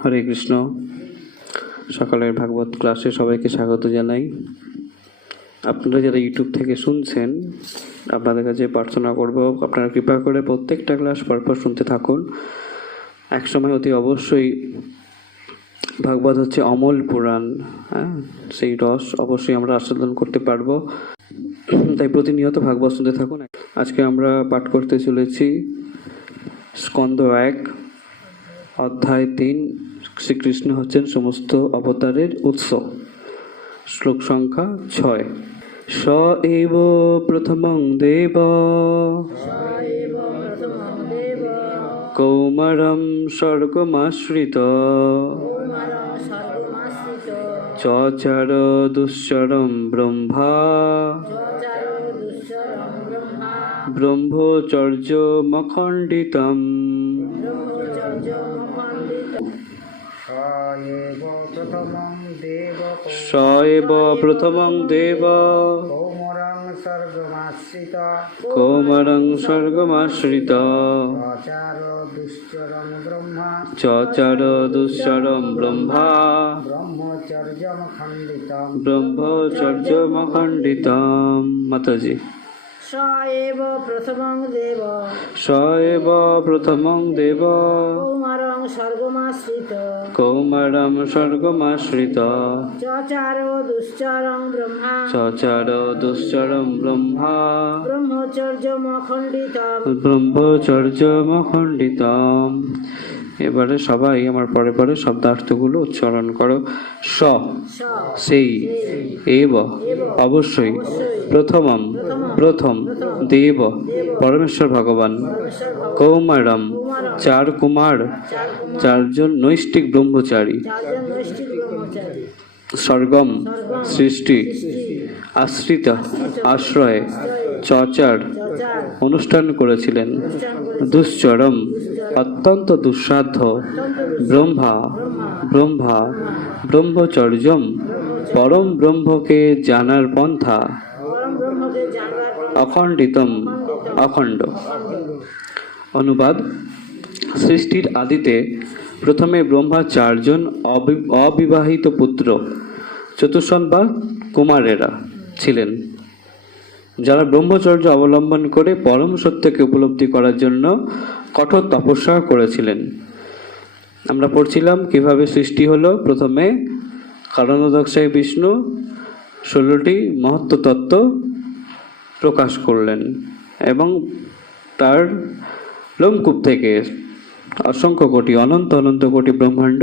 হরে কৃষ্ণ। সকালের ভাগবত ক্লাসে সবাইকে স্বাগত জানাই। আপনারা যারা ইউটিউব থেকে শুনছেন, আপনাদের কাছে প্রার্থনা করব, আপনারা কৃপা করে প্রত্যেকটা ক্লাস পরপর শুনতে থাকুন। একসময় অতি অবশ্যই ভাগবত হচ্ছে অমল পুরাণ হ্যাঁ? সেই রস অবশ্যই আমরা আস্বাদন করতে পারব। তাই প্রতিনিয়ত ভাগবত শুনতে থাকুন। আজকে আমরা পাঠ করতে চলেছি স্কন্দ এক, অধ্যায় তিন, শ্রীকৃষ্ণ হচ্ছেন সমস্ত অবতারের উৎস। শ্লোক সংখ্যা ছয়। স এব প্রথমং দেব। কৌমারম স্বর্গমাশ্রিত। চচার দুশ্চরম ব্রহ্মা। ব্রহ্মচর্য এব প্রথমং দেব। কৌমরং স্বর্গমাশ্রিত। চচার দুশ্চরম ব্রহ্মা। ব্রহ্মচর্যম খণ্ডিতম মাতাজি। স এব প্রথমং দেব। স এব প্রথমং দেব। কৌমারং স্বর্গমাশ্রিত। কৌমারম স্বর্গমাশ্রিত। চচার দুশ্চরং ব্রহ্মা। চচার দুশ্চরম ব্রহ্মা। ব্রহ্মচর্য মখণ্ডিত ব্রহ্মচর্যমখণ্ডিতম। এবারে সবাই আমার পরে পরে শব্দার্থগুলো উচ্চারণ করো। স। সেই। এব। অবশ্যই। প্রথমম, প্রথম দেব, পরমেশ্বর ভগবান। কৌমারম, চার কুমার, চারজন নৈষ্ঠিক ব্রহ্মচারী। স্বর্গম, সৃষ্টি, আশ্রিত, আশ্রয়, চচার অনুষ্ঠান করেছিলেন। দুশ্চরম, অত্যন্ত দুঃসাধ্য, ব্রহ্মা ব্রহ্মা, ব্রহ্মচর্যম, পরম ব্রহ্মকে জানার পন্থা। অখণ্ডিতম, অখণ্ড। অনুবাদ, সৃষ্টির আদিতে প্রথমে ব্রহ্মা চারজন অবিবাহিত পুত্র চতুষ্ষণ বা কুমারেরা ছিলেন, যারা ব্রহ্মচর্য অবলম্বন করে পরম সত্যকে উপলব্ধি করার জন্য কঠোর তপস্যা করেছিলেন। আমরা পড়ছিলাম কীভাবে সৃষ্টি হলো। প্রথমে কারণোদক্ষায় বিষ্ণু, ষোলোটি মহত্ব তত্ত্ব প্রকাশ করলেন এবং তার লোমকূপ থেকে অসংখ্য কোটি, অনন্ত অনন্ত কোটি ব্রহ্মাণ্ড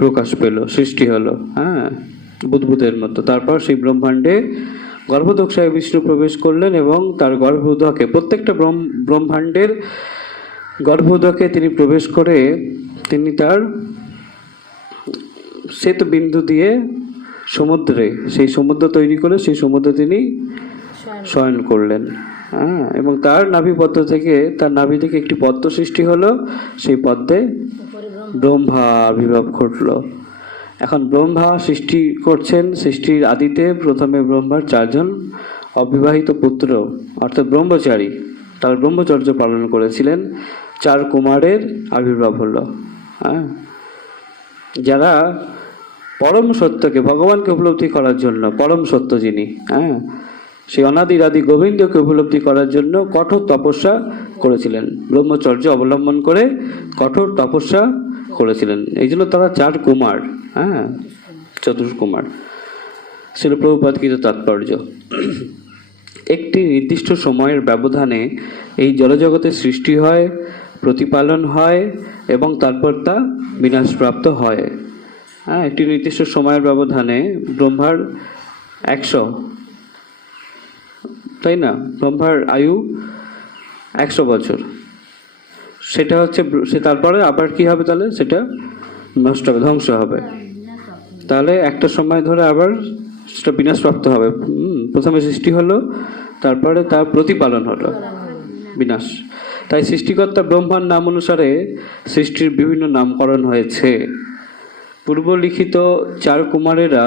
প্রকাশ পেল, সৃষ্টি হলো হ্যাঁ বুদবুদের মতো। তারপর সেই ব্রহ্মাণ্ডে গর্ভদক্ষায় বিষ্ণু প্রবেশ করলেন এবং তার গর্ভদকে, প্রত্যেকটা ব্রহ্মাণ্ডের গর্ভোদকে তিনি প্রবেশ করে তিনি তার শ্বেত বিন্দু দিয়ে সমুদ্রে, সেই সমুদ্র তৈরি করে, সেই সমুদ্রে তিনি শয়ন করলেন। হ্যাঁ এবং তার নাভি পদ্ম থেকে, তার নাভি থেকে একটি পদ্ম সৃষ্টি হলো, সেই পদ্মে ব্রহ্মা আবির্ভাব ঘটলো। এখন ব্রহ্মা সৃষ্টি করছেন, সৃষ্টির আদিতে প্রথমে ব্রহ্মার চারজন অবিবাহিত পুত্র, অর্থাৎ ব্রহ্মচারী, তার ব্রহ্মচর্য পালন করেছিলেন, চার কুমারের আবির্ভাব হলো। হ্যাঁ যারা পরম সত্যকে, ভগবানকে উপলব্ধি করার জন্য, পরম সত্য যিনি হ্যাঁ সেই অনাদির আদি গোবিন্দকে উপলব্ধি করার জন্য কঠোর তপস্যা করেছিলেন। ব্রহ্মচর্য অবলম্বন করে কঠোর তপস্যা করেছিলেন। এই জন্য তারা চার কুমার হ্যাঁ চতুর্কুমার ছিল প্রভুপাত কৃত তাৎপর্য। একটি নির্দিষ্ট সময়ের ব্যবধানে এই জলজগতের সৃষ্টি হয়, প্রতিপালন হয় এবং তারপর তা বিনাশপ্রাপ্ত হয়। হ্যাঁ একটি নির্দিষ্ট সময়ের ব্যবধানে ব্রহ্মার একশো তাই না? ব্রহ্মার আয়ু একশো বছর। সেটা হচ্ছে সে তারপরে আবার কি হবে তাহলে? সেটা নষ্ট হবে, ধ্বংস হবে। তাহলে একটা সময় ধরে আবার সেটা বিনাশপ্রাপ্ত হবে। প্রথমে সৃষ্টি হলো, তারপরে তার প্রতিপালন হলো। বিনাশ। তাই সৃষ্টিকর্তা ব্রহ্মার নাম অনুসারে সৃষ্টির বিভিন্ন নামকরণ হয়েছে। পূর্বলিখিত চার কুমারেরা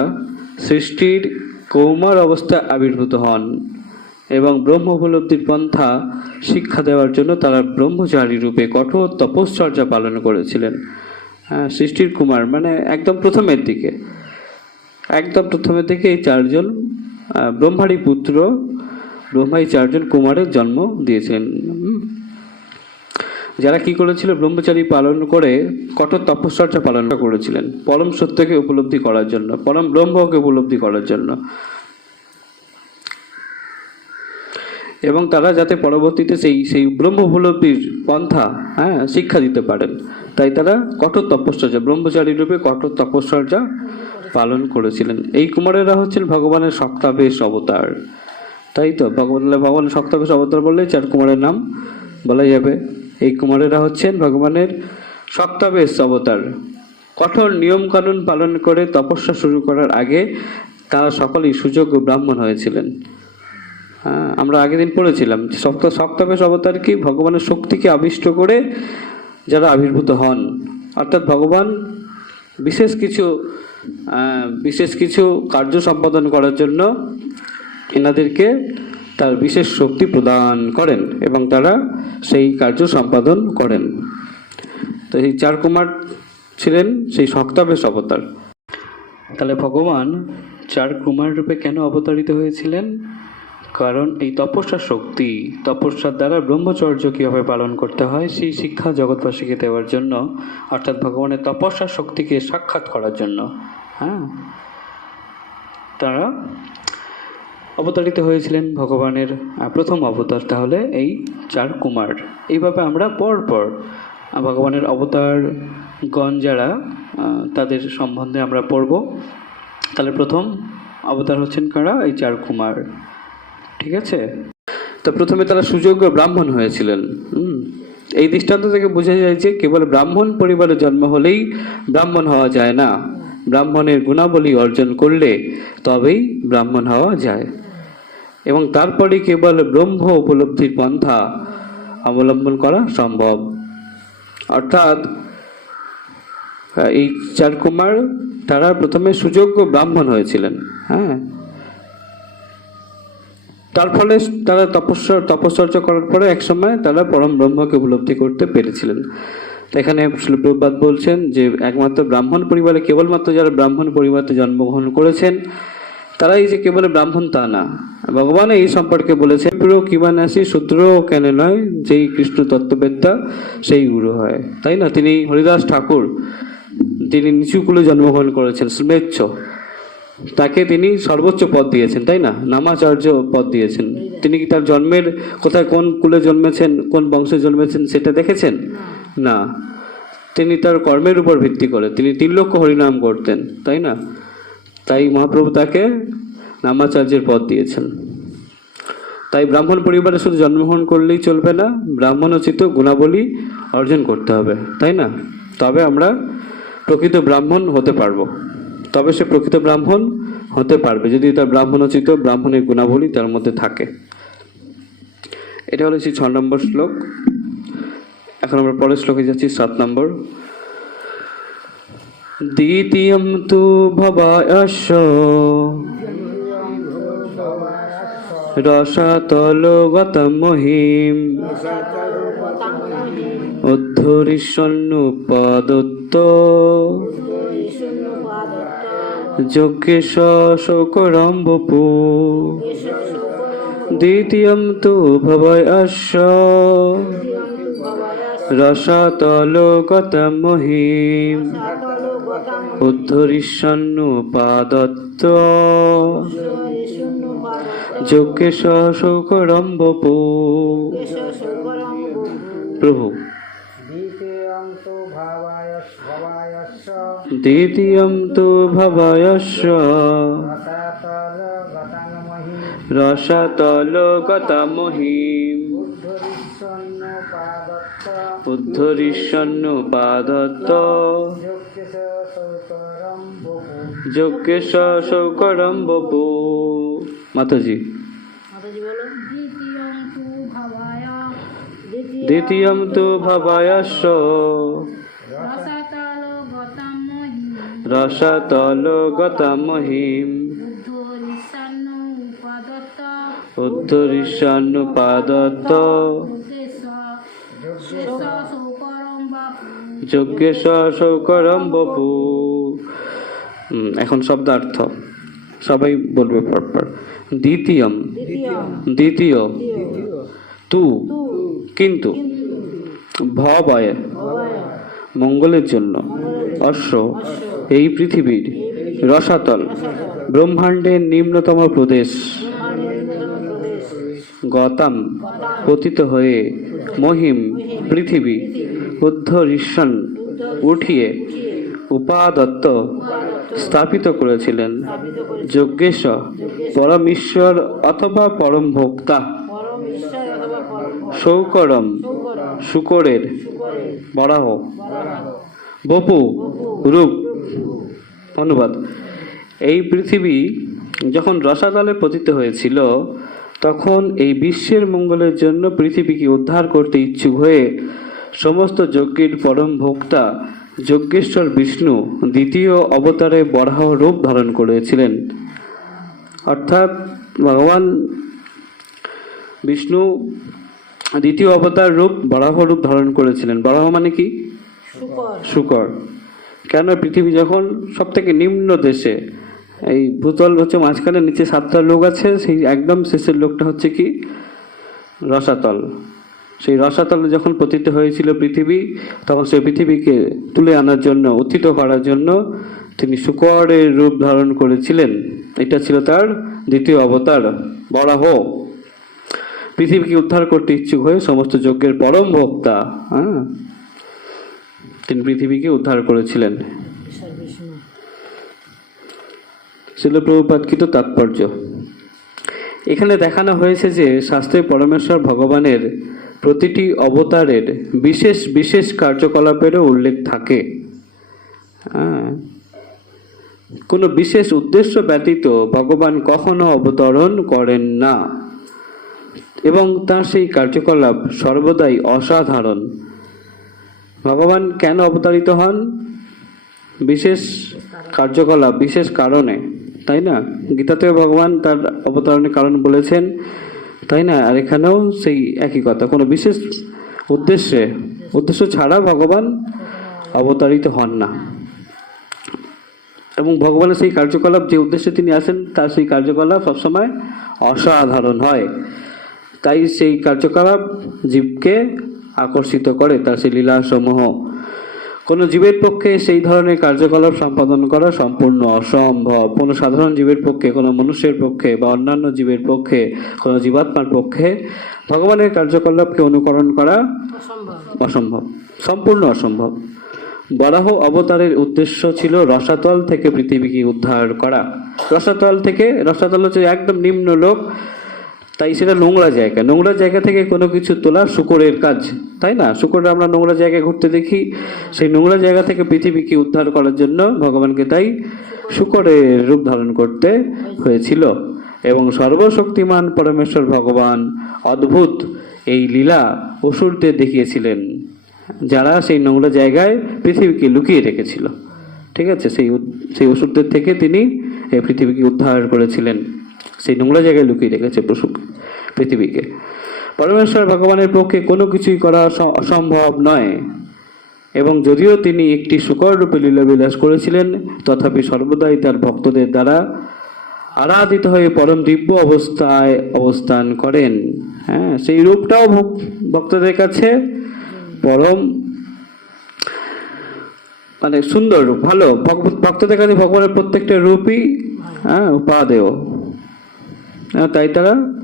সৃষ্টির কৌমার অবস্থায় আবির্ভূত হন। এবং ব্রহ্ম উপলব্ধির পন্থা শিক্ষা দেওয়ার জন্য তারা ব্রহ্মচারী রূপে কঠোর তপশ্চর্যা পালন করেছিলেন। হ্যাঁ সৃষ্টির কুমার মানে একদম প্রথমের দিকে। একদম প্রথমের দিকে এই চারজন আহ, ব্রহ্মারই পুত্র ব্রহ্মা এই চারজন কুমারের জন্ম দিয়েছেন। যারা কি করেছিল? ব্রহ্মচারী পালন করে কঠোর তপশ্চর্যা পালন করেছিলেন। পরম সত্যকে উপলব্ধি করার জন্য পরম ব্রহ্মকে উপলব্ধি করার জন্য। এবং তারা যাতে পরবর্তীতে সেই সেই ব্রহ্ম উপলব্ধির পন্থা হ্যাঁ শিক্ষা দিতে পারেন। তাই তারা কঠোর তপশ্চর্যা ব্রহ্মচারী রূপে কঠোর তপশ্চর্যা পালন করেছিলেন। এই কুমারেরা হচ্ছেন ভগবানের সপ্তাবেশ অবতার। তাই তো? ভগবান ভগবানের সপ্তাবেশ অবতার বললে চার কুমারের নাম বলা যাবে। এই কুমারেরা হচ্ছেন ভগবানের সপ্তাবেশ অবতার। কঠোর নিয়ম কানুন পালন করে তপস্যা শুরু করার আগে তারা সকলেই সুযোগ্য ব্রাহ্মণ হয়েছিলেন। হ্যাঁ আমরা আগের দিন পড়েছিলাম সপ্ত সপ্তাবেশ অবতার কি? ভগবানের শক্তিকে আবিষ্ট করে যারা আবির্ভূত হন। অর্থাৎ ভগবান বিশেষ কিছু বিশেষ কিছু কার্য সম্পাদন করার জন্য এনাদেরকে তার বিশেষ শক্তি প্রদান করেন এবং তারা সেই কার্য সম্পাদন করেন। তো এই চার কুমার ছিলেন সেই সপ্তাবেশ অবতার। তাহলে ভগবান চার কুমার রূপে কেন অবতারিত হয়েছিলেন? কারণ এই তপস্যা শক্তি তপস্যার দ্বারা ব্রহ্মচর্য কীভাবে পালন করতে হয় সেই শিক্ষা জগৎবাসীকে দেওয়ার জন্য অর্থাৎ ভগবানের তপস্যা শক্তিকে সাক্ষাৎ করার জন্য হ্যাঁ? তারা অবতারিত হয়েছিলেন ভগবানের প্রথম অবতার তাহলে এই চার কুমার। এইভাবে আমরা পর পর আহ, ভগবানের অবতারগণ যারা তাদের সম্বন্ধে আমরা পড়ব। তাহলে প্রথম অবতার হচ্ছেন কারা? এই চার কুমার। ঠিক আছে? তো প্রথমে তারা সুযোগ্য ব্রাহ্মণ হয়েছিলেন। এই দৃষ্টান্ত থেকে বোঝা যায় যে কেবল ব্রাহ্মণ পরিবারে জন্ম হলেই ব্রাহ্মণ হওয়া যায় না। ব্রাহ্মণের গুণাবলী অর্জন করলে তবেই ব্রাহ্মণ হওয়া যায়। এবং তারপরে কেবল ব্রহ্ম উপলব্ধির পন্থা অবলম্বন করা সম্ভব। অর্থাৎ এই চার কুমার তারা প্রথমে সুযোগ্য ব্রাহ্মণ হয়েছিলেন। হ্যাঁ? তার ফলে তারা তপস্যা তপশ্চর্যা করার পরে একসময় তারা পরম ব্রহ্মকে উপলব্ধি করতে পেরেছিলেন। এখানে শিলপ্রপাত বলছেন যে একমাত্র ব্রাহ্মণ পরিবারে, কেবলমাত্র যারা ব্রাহ্মণ পরিবারে জন্মগ্রহণ করেছেন, তারাই যে কেবল ব্রাহ্মণ তা না। ভগবান এই সম্পর্কে বলেছেন পুরো কিবানাসি, শূদ্র কেন নয়? যেই কৃষ্ণ তত্ত্ববেত্তা সেই গুরু হয়। তাই না? তিনি হরিদাস ঠাকুর, তিনি নিচু কুলে জন্মগ্রহণ করেছেন স্মেচ্ছ তাকে তিনি সর্বোচ্চ পদ দিয়েছেন, তাই না? নামাচার্য পদ দিয়েছেন। তিনি কি তার জন্মের কোথায় কোন কুলে জন্মেছেন, কোন বংশে জন্মেছেন সেটা দেখেছেন? না। তিনি তার কর্মের উপর ভিত্তি করে, তিনি তিন লক্ষ হরিনাম করতেন, তাই না? তাই মহাপ্রভু তাকে নামাচার্যের পদ দিয়েছেন। তাই ব্রাহ্মণ পরিবারে শুধু জন্মগ্রহণ করলেই চলবে না, ব্রাহ্মণোচিত গুণাবলী অর্জন করতে হবে, তাই না? তবে আমরা প্রকৃত ব্রাহ্মণ হতে পারব। তবে সে প্রকৃত ব্রাহ্মণ হতে পারবে। যদি তার ব্রাহ্মণোচিত ব্রাহ্মণের গুণাবলী তার মধ্যে থাকে। এটা হলো সেই ছ নম্বর শ্লোক। এখন আমরা পরের শ্লোকে যাচ্ছি, সাত নম্বর। দ্বিতীয়ম তু ভবায়শ রসাতলগতম মহিম উদ্ধরিষণ্ণুপদত্ত যজ্ঞেশ শোকরম্বপু দ্বিতীয়ম তু ভবয়শ রসাতলগতম মহিম। উদ্ধরিষণ্ণুপাদত্ত যজ্ঞেশ শোকরম্বপু প্রভু দ্বিতীয়ং তু ভাবায়স ভবায়স্য দ্বিতীয়ম তু ভবয়শ রসাতল রসাতলগতমহিম উদ্ধরিষ্যন্ন পাদত্ত যজ্ঞেশ শৌকরম বপু মাতাজি দ্বিতীয়ং তু ভাবায় দ্বিতীয়ম তু ভবয়শ রসাতল গতম মহি রসাতলগতমহিম। বাপু যজ্ঞেশ শৌকরম বপু এখন শব্দার্থ। সবাই বলবে পরপর। দ্বিতীয়ম। দ্বিতীয়। তু। কিন্তু। ভবয়। মঙ্গলের জন্য। অশ্ব। এই পৃথিবীর রসাতল, ব্রহ্মাণ্ডের নিম্নতম প্রদেশ। গতাম পতিত হয়ে মহিম পৃথিবী উদ্ধরিষণ উঠিয়ে উপাদত্ত স্থাপিত করেছিলেন। যজ্ঞেশ, পরমেশ্বর অথবা পরম ভোক্তা। শৌকরম, শুকরের বরাহ। বপু, রূপ অনুবাদ এই পৃথিবী যখন রসাতলে পতিত হয়েছিল তখন এই বিশ্বের মঙ্গলের জন্য পৃথিবীকে উদ্ধার করতে ইচ্ছুক হয়ে সমস্ত যজ্ঞের পরম ভোক্তা যজ্ঞেশ্বর বিষ্ণু দ্বিতীয় অবতারে বরাহ রূপ ধারণ করেছিলেন। অর্থাৎ ভগবান বিষ্ণু দ্বিতীয় অবতার রূপ বরাহ রূপ ধারণ করেছিলেন। বরাহ মানে কি? শুকর। কেন পৃথিবী যখন সব থেকে নিম্ন দেশে, এই ভূতল হচ্ছে মাঝখানে, নিচে সাতটা লোক আছে, সেই একদম শেষের লোকটা হচ্ছে কি? রসাতল। সেই রসাতলে যখন পতিত হয়েছিল পৃথিবী, তখন সেই পৃথিবীকে তুলে আনার জন্য, উত্থিত করার জন্য তিনি শুকরের রূপ ধারণ করেছিলেন। এটা ছিল তার দ্বিতীয় অবতার, বরাহ। পৃথিবীকে উদ্ধার করতে ইচ্ছুক হয়ে সমস্ত যজ্ঞের পরম ভোক্তা হ্যাঁ তিনি পৃথিবীকে উদ্ধার করেছিলেন। ছিল প্রভুপাতকৃত তাৎপর্য। এখানে দেখানো হয়েছে যে শাস্ত্রে পরমেশ্বর ভগবানের প্রতিটি অবতারের বিশেষ বিশেষ কার্যকলাপেরও উল্লেখ থাকে। কোনো বিশেষ উদ্দেশ্য ব্যতীত ভগবান কখনো অবতরণ করেন না। এবং তার সেই কার্যকলাপ সর্বদাই অসাধারণ। ভগবান কেন অবতারিত হন? বিশেষ কার্যকলাপ, বিশেষ কারণে, তাই না? গীতাতেও ভগবান তার অবতারণের কারণ বলেছেন, তাই না? আর এখানেও সেই একই কথা, কোনো বিশেষ উদ্দেশ্যে, উদ্দেশ্য ছাড়া ভগবান অবতারিত হন না। এবং ভগবানের সেই কার্যকলাপ, যে উদ্দেশ্যে তিনি আসেন, তার সেই কার্যকলাপ সবসময় অসাধারণ হয়। তাই সেই কার্যকলাপ জীবকে আকর্ষিত করে তার সেই লীলাসমূহ। কোনো জীবের পক্ষে সেই ধরনের কার্যকলাপ সম্পাদন করা সম্পূর্ণ অসম্ভব। কোনো সাধারণ জীবের পক্ষে কোনো মনুষ্যের পক্ষে বা অন্যান্য জীবের পক্ষে কোনো জীবাত্মার পক্ষে ভগবানের কার্যকলাপকে অনুকরণ করা অসম্ভব। সম্পূর্ণ অসম্ভব। বরাহ অবতারের উদ্দেশ্য ছিল রসাতল থেকে পৃথিবীকে উদ্ধার করা। রসাতল থেকে রসাতল হচ্ছে একদম নিম্ন লোক তাই সেটা নোংরা জায়গা। নোংরা জায়গা থেকে কোনো কিছু তোলা শুকরের কাজ, তাই না? শুকররা আমরা নোংরা জায়গায় ঘুরতে দেখি। সেই নোংরা জায়গা থেকে পৃথিবীকে উদ্ধার করার জন্য ভগবানকে তাই শুকরের রূপ ধারণ করতে হয়েছিল। এবং সর্বশক্তিমান পরমেশ্বর ভগবান অদ্ভুত এই লীলা অসুরদের দেখিয়েছিলেন, যারা সেই নোংরা জায়গায় পৃথিবীকে লুকিয়ে রেখেছিল। ঠিক আছে? সেই সেই অসুরদের থেকে তিনি এই পৃথিবীকে উদ্ধার করেছিলেন। সেই নোংরা জায়গায় লুকিয়ে রেখেছে পশু, পৃথিবীকে। পরমেশ্বর ভগবানের পক্ষে কোনো কিছুই করা অসম্ভব নয়। এবং যদিও তিনি একটি শুকর রূপে লীলাবিলাস করেছিলেন, তথাপি সর্বদাই তার ভক্তদের দ্বারা আরাধিত হয়ে পরম দিব্য অবস্থায় অবস্থান করেন। হ্যাঁ সেই রূপটাও ভক্তদের কাছে পরম মানে সুন্দর রূপ, ভালো। ভক্তদের কাছে ভগবানের প্রত্যেকটা রূপই হ্যাঁ উপাদেয়। তাই তারা,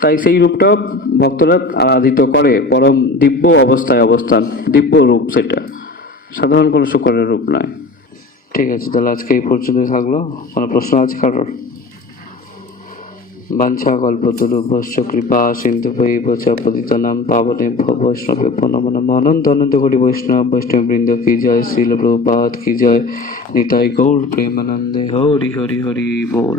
তাই সেই রূপটা ভক্তরা আরাধিত করে, পরম দিব্য অবস্থায় অবস্থান, দিব্য রূপ সেটা। সাধারণ কোনো শুকরের রূপ নয় ঠিক আছে, তাহলে আজকে এই পর্যন্ত থাকল। কোনো প্রশ্ন আছে কারোর? বাঞ্ছা কল্পতরুভ্যশ্চ কৃপা সিন্ধু বৈবচ পতিতানাম পাবনে বৈষ্ণবে নম নম। অনন্ত অনন্ত কোটি বৈষ্ণব বৈষ্ণব বৃন্দ কি জয় শিল প্রভুপাত কি জয় নিতাই গৌর প্রেমানন্দে। হরি হরি হরি বল।